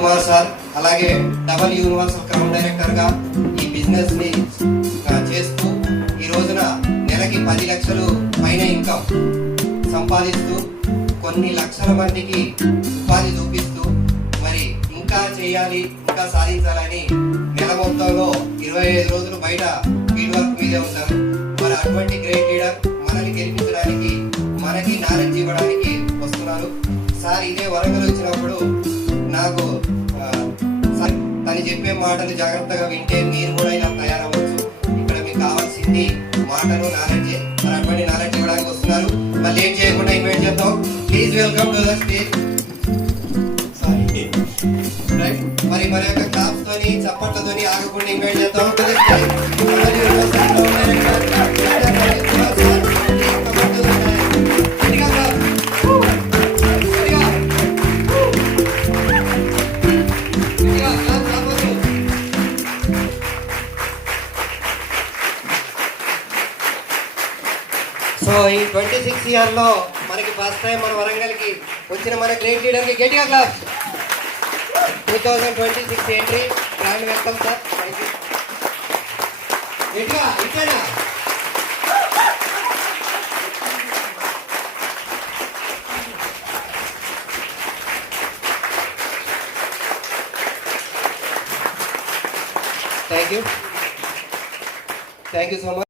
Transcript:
Sir అలాగే double universal crown director గా ఈ బిజినెస్ ని చేస్తూ ఈ రోజున నెలకి 10 లక్షలు పైన ఇన్కమ్ సంపాదిస్తూ కొన్ని లక్షల మందికి ఉపాధి చూపిస్తూ మరి ఇంకా చేయాలి ఇంకా సాధించాలని నెల మొత్తంలో 25 రోజులు బయట ఫీల్డ్ వర్క్ మీదే ఉంటారు. మరి అటువంటి గ్రేట్ లీడర్ మనల్ని గెలిపించడానికి మనకి నాలెడ్జ్ ఇవ్వడానికి వస్తున్నారు. సార్ ఇదే వరంగల్ వచ్చినప్పుడు నాకు తను చెప్పే మాటలు జాగ్రత్తగా వింటే మీరు కూడా ఇలా తయారవ్వచ్చు. ఇక్కడ మీకు కావాల్సింది మాటలు నాలెడ్జ్. మరి అటువంటి నాలెడ్జ్ ఇవ్వడానికి వస్తున్నారు. మరి లేట్ చేయకుండా ఇన్వైట్ చేద్దాం. Please welcome to the stage. మరి మన యొక్క క్లాప్స్ తోని చప్పట్లతోని ఆగకుండా ఇన్వైట్ చేద్దాం. సో ఈ 26 ఇయర్ లో మనకి ఫస్ట్ టైం మన వరంగల్ కి వచ్చిన మన గ్రేట్ లీడర్ కి గట్టిగా class. 2026 entry grand welcome sir. గట్టిగా ఇట్లా థ్యాంక్ యూ సో మచ్.